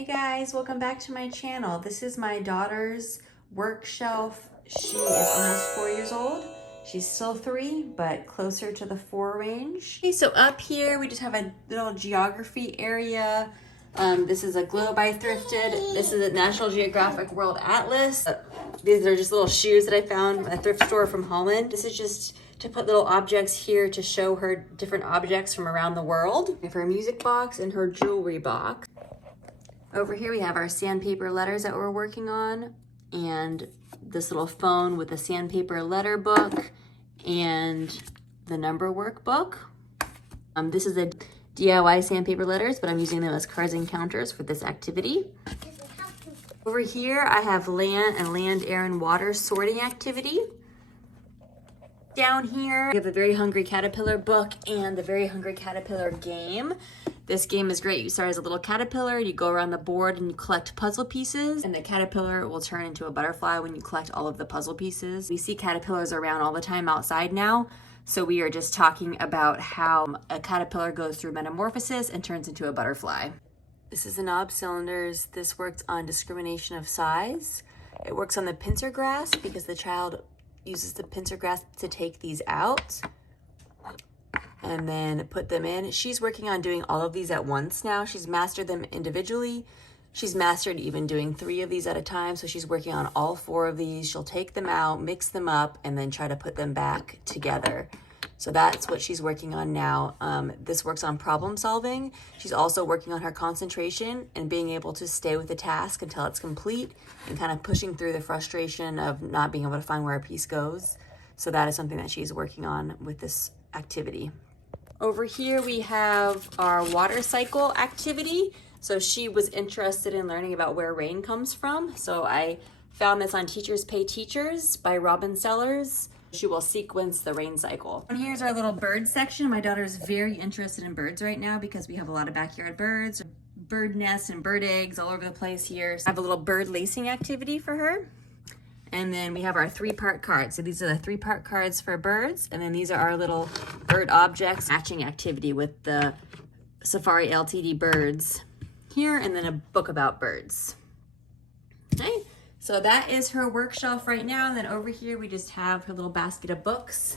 Hey guys, welcome back to my channel. This is my daughter's work shelf. She is almost 4 years old. She's still 3, but closer to the 4 range. Okay, so up here we just have a little geography area. This is a globe I thrifted. This is a National Geographic World Atlas. These are just little shoes that I found at a thrift store from Holland. This is just to put little objects here to show her different objects from around the world. We have her music box and her jewelry box. Over here we have our sandpaper letters that we're working on, and this little phone with a sandpaper letter book and the number workbook. This is a DIY sandpaper letters, but I'm using them as cards and counters for this activity. Over here I have land, air, and water sorting activity. Down here we have the Very Hungry Caterpillar book and the Very Hungry Caterpillar game. This game is great. You start as a little caterpillar, you go around the board and you collect puzzle pieces, and the caterpillar will turn into a butterfly when you collect all of the puzzle pieces. We see caterpillars around all the time outside now, so we are just talking about how a caterpillar goes through metamorphosis and turns into a butterfly. This is the knob cylinders. This works on discrimination of size. It works on the pincer grasp because the child uses the pincer grasp to take these out and then put them in. She's working on doing all of these at once now. She's mastered them individually. She's mastered even doing 3 of these at a time. So she's working on all 4 of these. She'll take them out, mix them up, and then try to put them back together. So that's what she's working on now. This works on problem solving. She's also working on her concentration and being able to stay with the task until it's complete and kind of pushing through the frustration of not being able to find where a piece goes. So that is something that she's working on with this activity. Over here we have our water cycle activity. So she was interested in learning about where rain comes from. So I found this on Teachers Pay Teachers by Robin Sellers. She will sequence the rain cycle. And here's our little bird section. My daughter is very interested in birds right now because we have a lot of backyard birds, bird nests and bird eggs all over the place here. So I have a little bird lacing activity for her. And then we have our 3-part cards. So these are the 3-part cards for birds. And then these are our little bird objects matching activity with the Safari LTD birds here, and then a book about birds. Okay, so that is her work shelf right now. And then over here, we just have her little basket of books.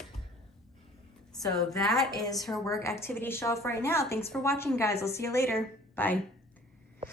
So that is her work activity shelf right now. Thanks for watching, guys. I'll see you later. Bye.